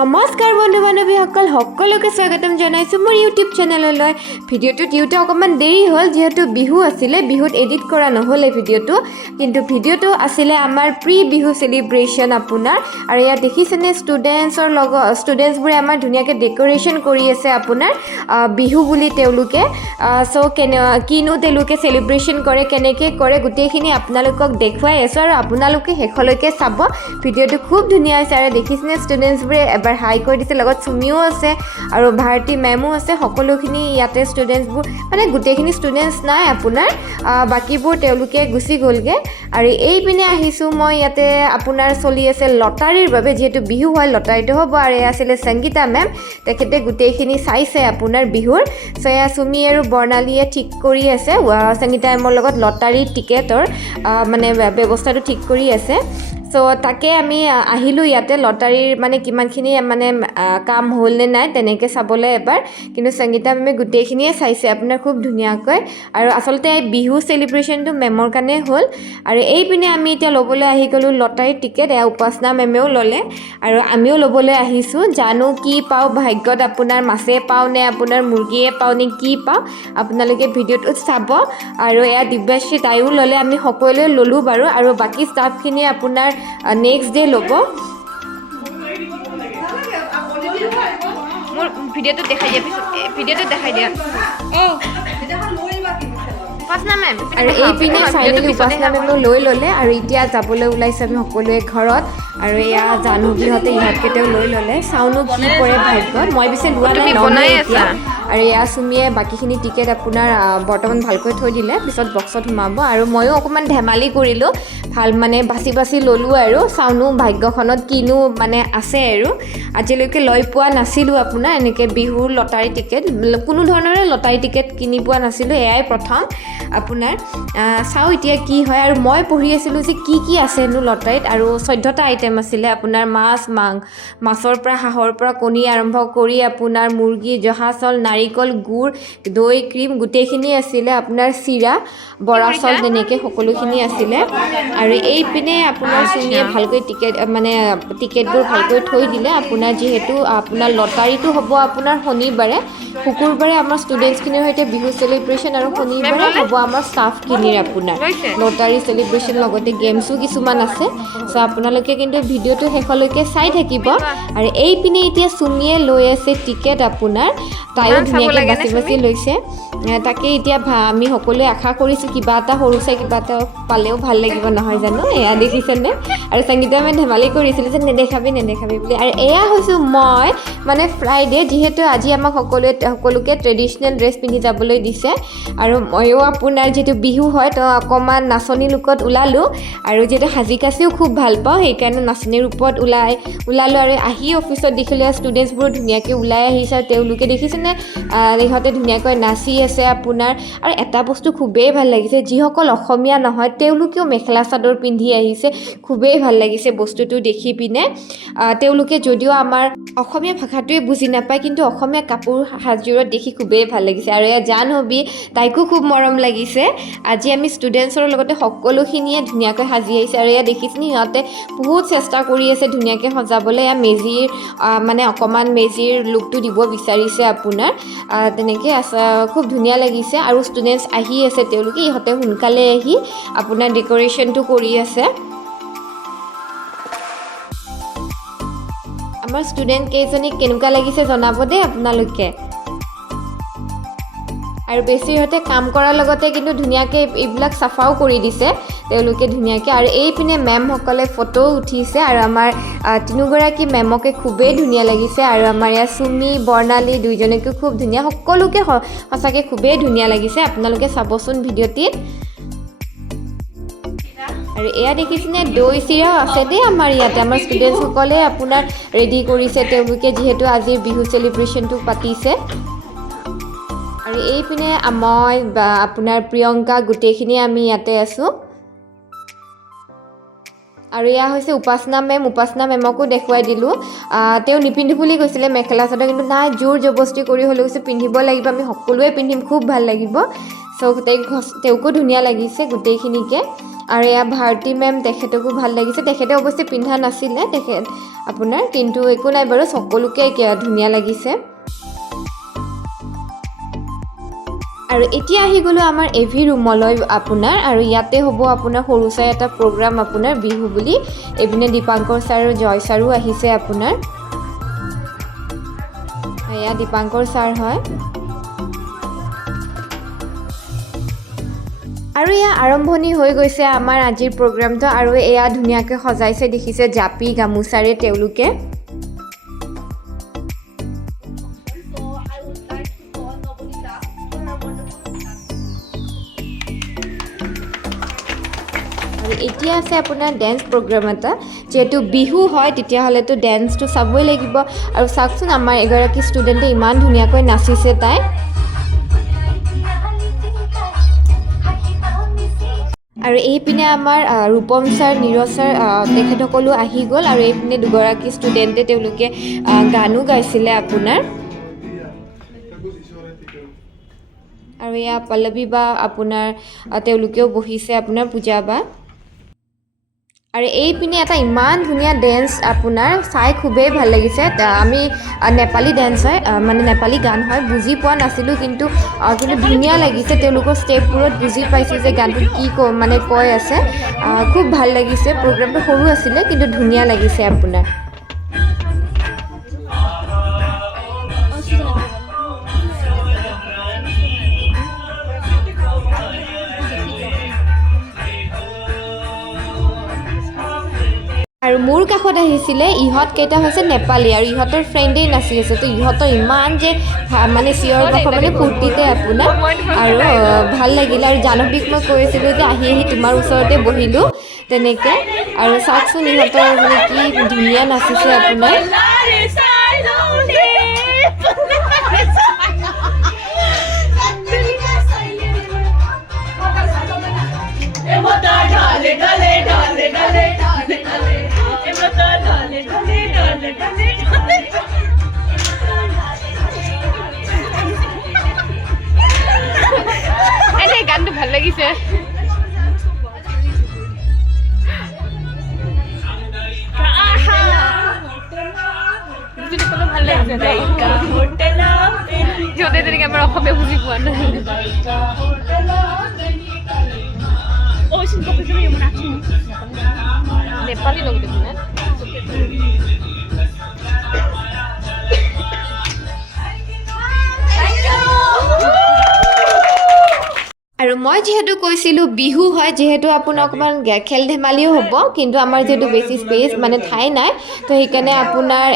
নমস্কাৰ বন্ধু বান্ধৱীসকল, সকলোকে স্বাগতম জনাইছোঁ মোৰ ইউটিউব চেনেললৈ। ভিডিঅ'টো দিওঁতে অকণমান দেৰি হ'ল, যিহেতু বিহু আছিলে, বিহুত এডিট কৰা নহ'লে ভিডিঅ'টো, কিন্তু ভিডিঅ'টো আছিলে আমাৰ প্ৰি বিহু চেলিব্ৰেশ্যন আপোনাৰ। আৰু ইয়াত দেখিছেনে ষ্টুডেণ্টছবোৰে আমাৰ ধুনীয়াকৈ ডেক'ৰেশ্যন কৰি আছে আপোনাৰ বিহু বুলি তেওঁলোকে। কিনো তেওঁলোকে চেলিব্ৰেশ্যন কৰে, কেনেকৈ কৰে, গোটেইখিনি আপোনালোকক দেখুৱাই আছোঁ আৰু আপোনালোকে শেষলৈকে চাব। ভিডিঅ'টো খুব ধুনীয়া হৈছে আৰু দেখিছেনে ষ্টুডেণ্টছবোৰে এবাৰ হাই কৰি দিছে, লগত চুমিও আছে আৰু ভাৰতী মেমো আছে। সকলোখিনি ইয়াতে ষ্টুডেণ্টছবোৰ মানে গোটেইখিনি ষ্টুডেণ্টছ নাই আপোনাৰ, বাকীবোৰ তেওঁলোকে গুচি গ'লগৈ। আৰু এইপিনে আহিছোঁ মই, ইয়াতে আপোনাৰ চলি আছে লটাৰীৰ বাবে, যিহেতু বিহু হয় লটাৰীটো হ'ব। আৰু এয়া আছিলে সংগীতা মেম, তেখেতে গোটেইখিনি চাইছে আপোনাৰ বিহুৰ। চ' এয়া চুমি আৰু বৰ্ণালীয়ে ঠিক কৰি আছে সংগীতা মেমৰ লগত লটাৰীৰ টিকেটৰ মানে ব্যৱস্থাটো ঠিক কৰি আছে। চ' তাকে আমি আহিলোঁ ইয়াতে লটাৰীৰ মানে কিমানখিনি মানে কাম হ'ল নে নাই তেনেকৈ চাবলৈ এবাৰ। কিন্তু সংগীতা মেমে গোটেইখিনিয়ে চাইছে আপোনাৰ খুব ধুনীয়াকৈ। আৰু আচলতে বিহু চেলিব্ৰেশ্যনটো মেমৰ কাৰণে হ'ল। আৰু এইপিনে আমি এতিয়া ল'বলৈ আহি গ'লোঁ লটাৰীৰ টিকেট, এয়া উপাসনা মেমেও ল'লে আৰু আমিও ল'বলৈ আহিছোঁ। জানো কি পাওঁ ভাগ্যত, আপোনাৰ মাছে পাওঁ নে আপোনাৰ মুৰ্গীয়ে পাওঁ নে কি পাওঁ, আপোনালোকে ভিডিঅ'টোত চাব। আৰু এয়া দিব্যাশ্ৰী, তাইও ল'লে, আমি সকলোৱে ল'লোঁ বাৰু। আৰু বাকী ষ্টাফখিনি আপোনাৰ নেক্সট ডে ল'ব। মোৰ ভিডিঅ'টো দেখাই দিয়া, ভিডিঅ'টো দেখাই দিয়া। উপাসনা মেম আৰু এইপিনে ফাইনেলি উপাসনা মেমো লৈ ল'লে আৰু এতিয়া যাবলৈ ওলাইছোঁ আমি সকলোৱে ঘৰত। আৰু এয়া জাহ্নৱীহঁতে ইহঁতকেইটাও লৈ ল'লে, চাওনো কি কৰে ভাগ্যত। মই পিছে লোৱা নাই এতিয়া। আৰু এয়া চুমিয়ে বাকীখিনি টিকেট আপোনাৰ বৰ্তমান ভালকৈ থৈ দিলে, পিছত বক্সত সোমাব। আৰু ময়ো অকণমান ধেমালি কৰিলোঁ, ভাল মানে বাছি বাছি ল'লোঁ আৰু চাওনো ভাগ্যখনত কিনো মানে আছে। আৰু আজিলৈকে লৈ পোৱা নাছিলোঁ আপোনাৰ এনেকৈ বিহুৰ লটাৰী টিকেট, কোনো ধৰণৰে লটাৰী টিকেট কিনি পোৱা নাছিলোঁ, এয়াই প্ৰথম আপোনাৰ। চাওঁ এতিয়া কি হয়। আৰু মই পঢ়ি আছিলোঁ যে কি আছেনো লটাৰীত, আৰু 14টা আইটেম আছিলে আপোনাৰ মাছৰ পৰা হাঁহৰ পৰা কণী আৰম্ভ কৰি আপোনাৰ মুৰ্গী, জহা চাউল, নাৰিকল, গুড়, দৈ, ক্ৰীম গোটেইখিনি আছিলে, আপোনাৰ চিৰা, বৰা চাউল তেনেকৈ সকলোখিনি আছিলে। আৰু এইপিনে আপোনাৰ চুমিয়ে ভালকৈ টিকেটবোৰ ভালকৈ থৈ দিলে আপোনাৰ, যিহেতু আপোনাৰ লটাৰীটো হ'ব আপোনাৰ শনিবাৰে, শুকুৰবাৰে আমাৰ ষ্টুডেণ্টছখিনিৰ সৈতে বিহু চেলিব্ৰেশ্যন আৰু শনিবাৰে হ'ব আমাৰ ষ্টাফখিনিৰ আপোনাৰ লটাৰী চেলিব্ৰেশ্যন, লগতে গেমছো কিছুমান আছে। চ' আপোনালোকে কিন্তু ভিডিঅ'টো শেষলৈকে চাই থাকিব। আৰু এইপিনে এতিয়া চুমিয়ে লৈ আছে টিকেট আপোনাৰ, তাইও ধুনীয়াকৈ বাছি বাছি লৈছে। তাকে এতিয়া আমি সকলোৱে আশা কৰিছোঁ কিবা এটা সৰু চাই কিবা এটা পালেও ভাল লাগিব নহয় জানো। এয়া দেখিছেনে। আৰু সংগীতা মেমে ধেমালি কৰিছিলে যে নেদেখাবি বুলি। আৰু এয়া হৈছোঁ মই, মানে ফ্ৰাইডে, যিহেতু আজি আমাক সকলোকে ট্ৰেডিশ্যনেল ড্ৰেছ পিন্ধি যাবলৈ দিছে। আৰু ময়ো আপোনাৰ যিহেতু বিহু হয় তো অকণমান নাচনী লুকত ওলালোঁ। আৰু যিহেতু সাজি কাচিও খুব ভাল পাওঁ, সেইকাৰণে নাচনী ৰূপত ওলালোঁ। আৰু আহি অফিচত দেখিলে ষ্টুডেণ্টছবোৰ ধুনীয়াকৈ ওলাই আহিছে, আৰু তেওঁলোকে দেখিছেনে ইহঁতে ধুনীয়াকৈ নাচি আছে আপোনাৰ। আৰু এটা বস্তু খুবেই ভাল লাগিছে, যিসকল অসমীয়া নহয় তেওঁলোকেও মেখেলা চাদৰ পিন্ধি আহিছে, খুবেই ভাল লাগিছে বস্তুটো দেখি পিনে। তেওঁলোকে যদিও আমাৰ অসমীয়া ভাষাটোৱে বুজি নাপায়, কিন্তু অসমীয়া কাপোৰ সাজযোৰত দেখি খুবেই ভাল লাগিছে। আৰু এয়া জাহ্নৱী, তাইকো খুব মৰম লাগিছে। আজি আমি ষ্টুডেণ্টছৰ লগতে সকলোখিনিয়ে ধুনীয়াকৈ সাজি আহিছে। আৰু এয়া দেখিছেনে সিহঁতে বহুত চেষ্টা কৰি আছে ধুনীয়াকৈ সজাবলৈ। এয়া মেজিৰ মানে অকণমান মেজিৰ লুকটো দিব বিচাৰিছে আপোনাৰ, তেনেকৈ আছে, খুব ধুনীয়া লাগিছে। আৰু ষ্টুডেণ্টছ আহি আছে, তেওঁলোকে ইহঁতে সোনকালে আহি আপোনাৰ ডেক'ৰেশ্যনটো কৰি আছে। আমাৰ ষ্টুডেণ্ট কেইজনীক কেনেকুৱা লাগিছে জনাব দেই আপোনালোকে। আৰু বেছিহঁতে কাম কৰাৰ লগতে কিন্তু ধুনীয়াকৈ এইবিলাক চাফাও কৰি দিছে তেওঁলোকে ধুনীয়াকৈ। আৰু এইপিনে মেমসকলে ফটো উঠিছে, আৰু আমাৰ তিনিগৰাকী মেমকে খুবেই ধুনীয়া লাগিছে। আৰু আমাৰ ইয়াত চুমি, বৰ্ণালী দুইজনীকো খুব ধুনীয়া, সকলোকে সঁচাকৈ খুবেই ধুনীয়া লাগিছে, আপোনালোকে চাবচোন ভিডিঅ'টিত। আৰু এয়া দেখিছেনে দৈ চিৰাও আছে দেই আমাৰ ইয়াতে, আমাৰ ষ্টুডেণ্টছসকলে আপোনাৰ ৰেডি কৰিছে, তেওঁলোকে যিহেতু আজিৰ বিহু চেলিব্ৰেশ্যনটো পাতিছে। আৰু এইপিনে মই আপোনাৰ প্ৰিয়ংকা গোটেইখিনি আমি ইয়াতে আছোঁ। আৰু এয়া হৈছে উপাসনা মেমকো দেখুৱাই দিলোঁ। তেওঁ নিপিন্ধো বুলি কৈছিলে মেখেলা চাদৰ, কিন্তু নাই, জোৰ জবস্তি কৰি হ'লেও কৈছে পিন্ধিব লাগিব, আমি সকলোৱে পিন্ধিম, খুব ভাল লাগিব। চ' তেওঁকো ধুনীয়া লাগিছে গোটেইখিনিকে। আৰু এয়া ভাৰতী মেম তেখেতকো ভাল লাগিছে তেখেতে অৱশ্যে পিন্ধা নাছিলে তেখেত আপোনাৰ কিন্তু একো নাই বাৰু সকলোকে ধুনীয়া লাগিছে আৰু এতিয়া আহি গ'লো আমাৰ এভি ৰুমলৈ আপোনাৰ আৰু ইয়াতে হ'ব আপোনাৰ সৰু চাই এটা প্ৰগ্ৰাম আপোনাৰ বিহু বুলি এপিনে দীপাংকৰ ছাৰ আৰু জয় ছাৰো আহিছে আপোনাৰ এয়া দীপাংকৰ ছাৰ হয় আৰু এয়া আৰম্ভণি হৈ গৈছে আমাৰ আজিৰ প্ৰগ্ৰামটো আৰু এয়া ধুনীয়াকৈ সজাইছে দেখিছে জাপি গামোচাৰে তেওঁলোকে আৰু এতিয়া আছে আপোনাৰ ডেন্স প্ৰগ্ৰাম এটা যেহেতু বিহু হয় তেতিয়াহ'লেতো ডেন্সটো চাবই লাগিব আৰু চাওকচোন আমাৰ এগৰাকী ষ্টুডেণ্টে ইমান ধুনীয়াকৈ নাচিছে তাই আৰু এইপিনে আমাৰ ৰূপম ছাৰ নীৰজ ছাৰ তেখেতসকলো আহি গ'ল আৰু এইপিনে দুগৰাকী ষ্টুডেণ্টে তেওঁলোকে গানো গাইছিলে আপোনাৰ আৰু এয়া পল্লৱী বা আপোনাৰ তেওঁলোকেও বহিছে আপোনাৰ পূজা বা আৰু এইপিনে এটা ইমান ধুনীয়া ডেন্স আপোনাৰ চাই খুবেই ভাল লাগিছে আমি নেপালী ডেন্স হয় মানে নেপালী গান হয় বুজি পোৱা নাছিলোঁ কিন্তু ধুনীয়া লাগিছে তেওঁলোকৰ ষ্টেপবোৰত বুজি পাইছোঁ যে গানটোত কি মানে কৈ আছে খুব ভাল লাগিছে প্ৰগ্ৰামটো সৰু আছিলে কিন্তু ধুনীয়া লাগিছে আপোনাৰ আৰু মোৰ কাষত আহিছিলে ইহঁতকেইটা হৈছে নেপালী আৰু ইহঁতৰ ফ্ৰেণ্ডেই নাচি আছে তো ইহঁতৰ ইমান যে মানে চিঞৰ বাখৰ মানে ফূৰ্তিতে আপোনাৰ আৰু ভাল লাগিলে আৰু জাহ্নৱীক মই কৈ আছিলোঁ যে আহি আহি তোমাৰ ওচৰতে বহিলোঁ তেনেকৈ আৰু চাওকচোন ইহঁতৰ মানে কি ধুনীয়া নাচিছে আপোনাৰ গানটো ভাল লাগিছে ভাল লাগিছে সিহঁতে তেনেকৈ আমাৰ অসমীয়া বুজি পোৱা নাই নেপালী লগতে আৰু মই যিহেতু কৈছিলোঁ বিহু হয় যিহেতু আপোনাৰ অকণমান খেল ধেমালিও হ'ব কিন্তু আমাৰ যিহেতু বেছি স্পেচ মানে ঠাই নাই তো সেইকাৰণে আপোনাৰ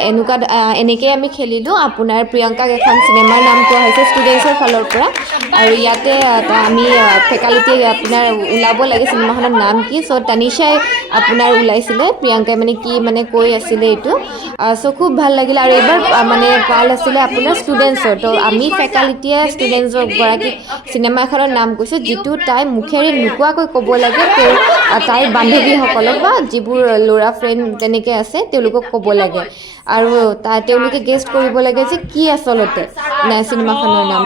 এনেকৈ আমি খেলিলোঁ আপোনাৰ প্ৰিয়ংকাক এখন চিনেমাৰ নাম কোৱা হৈছে ষ্টুডেণ্টছৰ ফালৰ পৰা আৰু ইয়াতে আমি ফেকালিটি আপোনাৰ ওলাব লাগে চিনেমাখনৰ নাম কি চ' তানিশাই আপোনাৰ ওলাইছিলে প্ৰিয়ংকাই মানে কি মানে কৈ আছিলে এইটো চ' খুব ভাল লাগিলে আৰু এইবাৰ মানে পাল আছিলে আপোনাৰ ষ্টুডেণ্টছৰ তো আমি ফেকালিটিয়ে ষ্টুডেণ্টছৰ গৰাকী চিনেমা এখনৰ নাম কৈছোঁ যিটো তাই মুখেৰে নোকোৱাকৈ ক'ব লাগে তাইৰ বান্ধৱীসকলক বা যিবোৰ ল'ৰা ফ্ৰেণ্ড তেনেকৈ আছে তেওঁলোকক ক'ব লাগে আৰু তেওঁলোকে গেষ্ট কৰিব লাগে যে কি আচলতে চিনেমাখনৰ নাম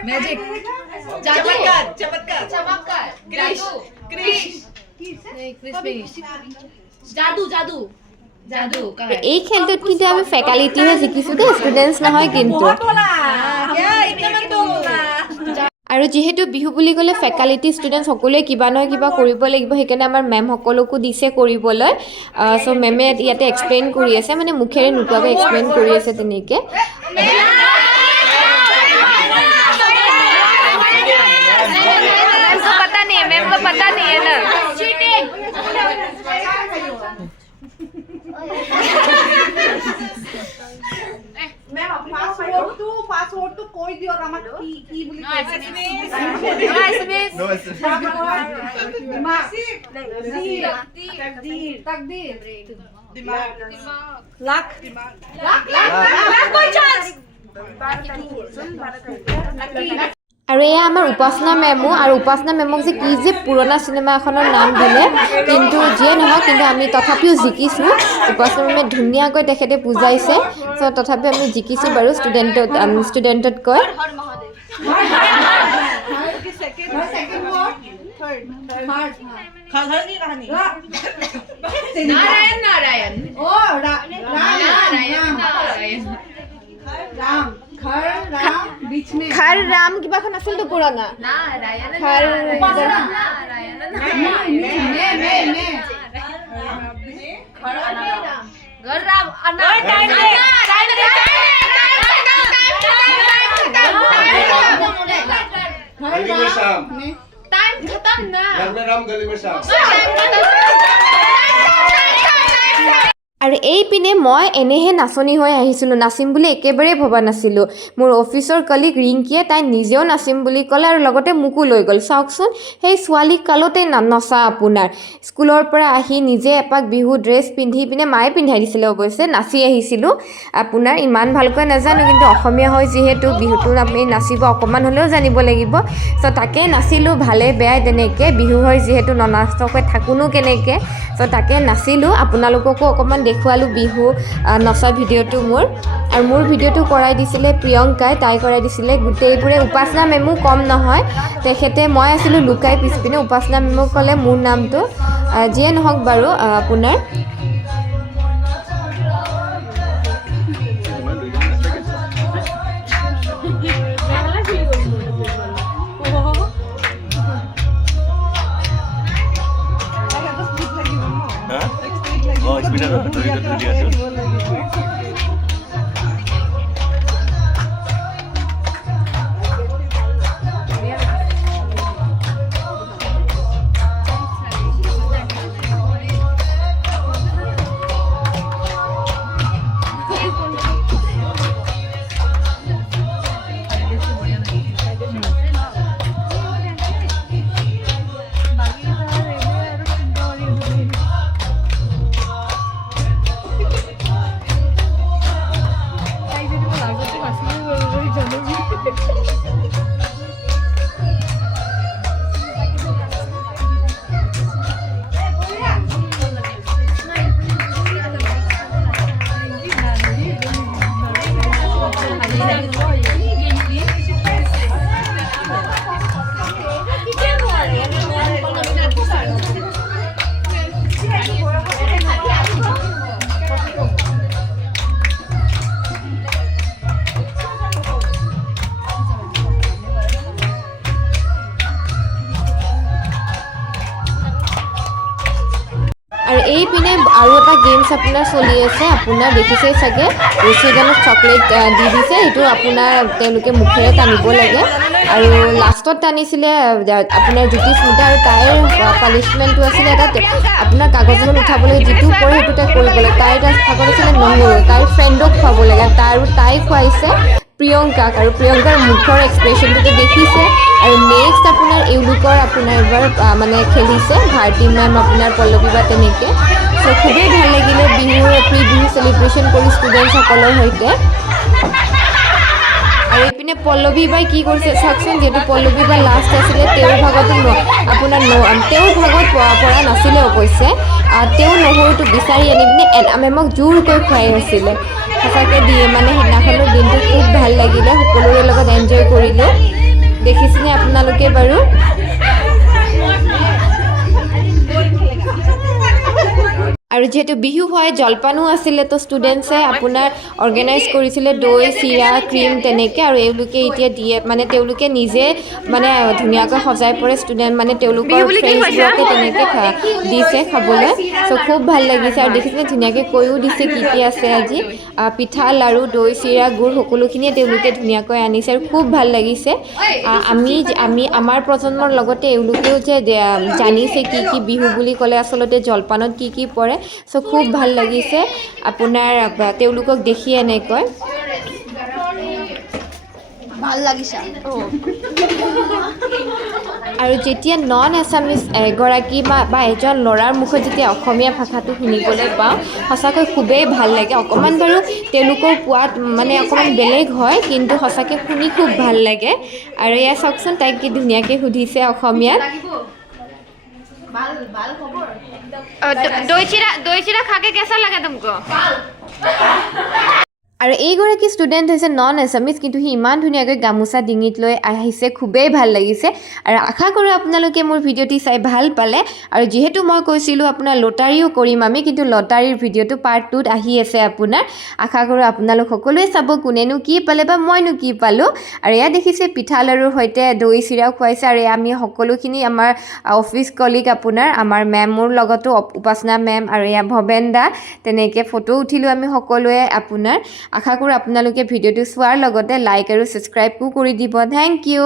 मैजिक चमत्कार जादू जादू जादू এই খেলটোত কিন্তু আমি ফেকালিটিহে শিকিছোঁ দেই ষ্টুডেণ্টছ নহয় কিন্তু আৰু যিহেতু বিহু বুলি ক'লে ফেকালিটি ষ্টুডেণ্ট সকলোৱে কিবা নহয় কিবা কৰিব লাগিব সেইকাৰণে আমাৰ মেমসকলকো দিছে কৰিবলৈ চ' মেমে ইয়াতে এক্সপ্লেইন কৰি আছে মানে মুখেৰে নোকোৱাকৈ এক্সপ্লেইন কৰি আছে তেনেকৈ पता नहीं है ना मैम पासवर्ड तो कोई दियो আমাক কি বুলি কৈছে तकदीर दिमाग लाख कोई चांस আৰু এয়া আমাৰ উপাসনা মেমো আৰু উপাসনা মেমক যে কি যে পুৰণা চিনেমা এখনৰ নাম দিলে কিন্তু যিয়ে নহওক কিন্তু আমি তথাপিও জিকিছোঁ উপাসনা মেমে ধুনীয়াকৈ তেখেতে বুজাইছে চ' তথাপিও আমি জিকিছোঁ বাৰু ষ্টুডেণ্টতকৈ খাৰ ৰাম কিবাখন আছিলতো পুৰণা খাৰ टाइम खत्म ना घर में राम गली में शाम আৰু এইপিনে মই এনেহে নাচনি হৈ আহিছিলোঁ নাচিম বুলি একেবাৰে ভবা নাছিলোঁ মোৰ অফিচৰ কলিগ ৰিংকিয়ে তাই নিজেও নাচিম বুলি ক'লে আৰু লগতে মোকো লৈ গ'ল চাওকচোন সেই ছোৱালী কালতে নচা আপোনাৰ স্কুলৰ পৰা আহি নিজে এপাক বিহু ড্ৰেছ পিন্ধি পিনে মায়ে পিন্ধাই দিছিলে অৱশ্যে নাচি আহিছিলোঁ আপোনাৰ ইমান ভালকৈ নাজানো কিন্তু অসমীয়া হয় যিহেতু বিহুটো আমি নাচিব অকণমান হ'লেও জানিব লাগিব চ' তাকে নাচিলোঁ ভালে বেয়াই তেনেকৈ বিহু হয় যিহেতু ননাচকৈ থাকোঁনো কেনেকৈ চ' তাকে নাচিলোঁ আপোনালোককো অকণমান দেখুৱালোঁ বিহু নচা ভিডিঅ'টো মোৰ আৰু মোৰ ভিডিঅ'টো কৰাই দিছিলে প্ৰিয়ংকাই তাই কৰাই দিছিলে গোটেইবোৰে উপাসনা মেমো কম নহয় তেখেতে মই আছিলোঁ লুকাই পিছপিনে উপাসনা মেমক ক'লে মোৰ নামটো যিয়ে নহওক বাৰু আপোনাৰ আৰু এইপিনে আৰু এটা গেমছ আপোনাৰ চলি আছে আপোনাৰ দেখিছেই চাগে ৰুচিজনক চকলেট দি দিছে সেইটো আপোনাৰ তেওঁলোকে মুখেৰে টানিব লাগে আৰু লাষ্টত টানিছিলে আপোনাৰ জ্যোতি স্মিতা আৰু তাইৰ পানিছমেণ্টটো আছিলে এটা আপোনাৰ কাগজখন উঠাবলৈ যিটো পৰে সেইটো তাই কৰিব লাগে তাইৰ এটা ভাগত আছিলে নহৰু তাইৰ ফ্ৰেণ্ডক খুৱাব লাগে তাই খুৱাইছে প্ৰিয়ংকাক আৰু প্ৰিয়ংকাৰ মুখৰ এক্সপ্ৰেশ্যনটো দেখিছে আৰু নেক্সট আপোনাৰ এওঁলোকৰ আপোনাৰ এবাৰ মানে খেলিছে ভাৰতী মেম আপোনাৰ পল্লৱী বা তেনেকৈ চ' খুবেই ভাল লাগিলে প্ৰি বিহু চেলিব্ৰেশ্যন কৰি ষ্টুডেণ্টসকলৰ সৈতে আৰু এইপিনে পল্লৱী বাই কি কৰিছে চাওকচোন যিহেতু পল্লৱী বাই লাষ্ট আছিলে তেওঁৰ ভাগতো আপোনাৰ তেওঁৰ ভাগত পৰা নাছিলে অৱশ্যে তেওঁ নহৰুটো বিচাৰি আনি পিনে এনা মেমক জোৰকৈ খুৱাই আছিলে সঁচাকৈ দিয়ে মানে সেইদিনাখনৰ দিনটো খুব ভাল লাগিলে সকলোৰে লগত এনজয় কৰিলোঁ দেখিছেনে আপোনালোকে বাৰু আৰু যিহেতু বিহু হয় জলপানো আছিলে তো ষ্টুডেণ্টছে আপোনাৰ অৰ্গেনাইজ কৰিছিলে দৈ চিৰা ক্ৰীম তেনেকৈ আৰু এওঁলোকে এতিয়া দিয়ে মানে তেওঁলোকে নিজে মানে ধুনীয়াকৈ সজাই পৰে ষ্টুডেণ্ট মানে তেওঁলোকৰ ফ্ৰেণ্ডছবোৰকে তেনেকৈ দিছে খাবলৈ চ' খুব ভাল লাগিছে আৰু দেখিছে ধুনীয়াকৈ কৈও দিছে কি কি আছে আজি পিঠা লাড়ু দৈ চিৰা গুড় সকলোখিনিয়ে তেওঁলোকে ধুনীয়াকৈ আনিছে আৰু খুব ভাল লাগিছে আমি আমাৰ প্ৰজন্মৰ লগতে এওঁলোকেও যে জানিছে কি কি বিহু বুলি ক'লে আচলতে জলপানত কি কি পৰে চ' খুব ভাল লাগিছে আপোনাৰ তেওঁলোকক দেখি এনেকৈ ভাল লাগিছে আৰু যেতিয়া নন এছামিজ এগৰাকী বা এজন ল'ৰাৰ মুখত যেতিয়া অসমীয়া ভাষাটো শুনিবলৈ পাওঁ সঁচাকৈ খুবেই ভাল লাগে অকণমান বাৰু তেওঁলোকৰ পোৱাত মানে অকণমান বেলেগ হয় কিন্তু সঁচাকৈ শুনি খুব ভাল লাগে আৰু এয়া চাওকচোন তাইক কি ধুনীয়াকৈ সুধিছে অসমীয়াত দৈ চিৰা খাকে কেঁচা লাগে তুমকো আৰু এইগৰাকী ষ্টুডেণ্ট হৈছে নন এছামিজ কিন্তু সি ইমান ধুনীয়াকৈ গামোচা ডিঙিত লৈ আহিছে খুবেই ভাল লাগিছে আৰু আশা কৰোঁ আপোনালোকে মোৰ ভিডিঅ'টি চাই ভাল পালে আৰু যিহেতু মই কৈছিলোঁ আপোনাৰ লটাৰীও কৰিম আমি কিন্তু লটাৰীৰ ভিডিঅ'টো পাৰ্ট 2ত আহি আছে আপোনাৰ আশা কৰোঁ আপোনালোক সকলোৱে চাব কোনেনো কি পালে বা মইনো কি পালোঁ আৰু এয়া দেখিছে পিঠা লাড়ুৰ সৈতে দৈ চিৰাও খুৱাইছে আৰু আমি সকলোখিনি আমাৰ অফিচ কলিগ আপোনাৰ আমাৰ মেমৰ লগতো উপাসনা মেম আৰু এয়া ভৱেন দা তেনেকৈ ফটো উঠিলোঁ আমি সকলোৱে আপোনাৰ আশা কৰোঁ আপোনালোকে ভিডিঅ'টো চোৱাৰ লগতে লাইক আৰু ছাবস্ক্ৰাইবো কৰি দিব থেংক ইউ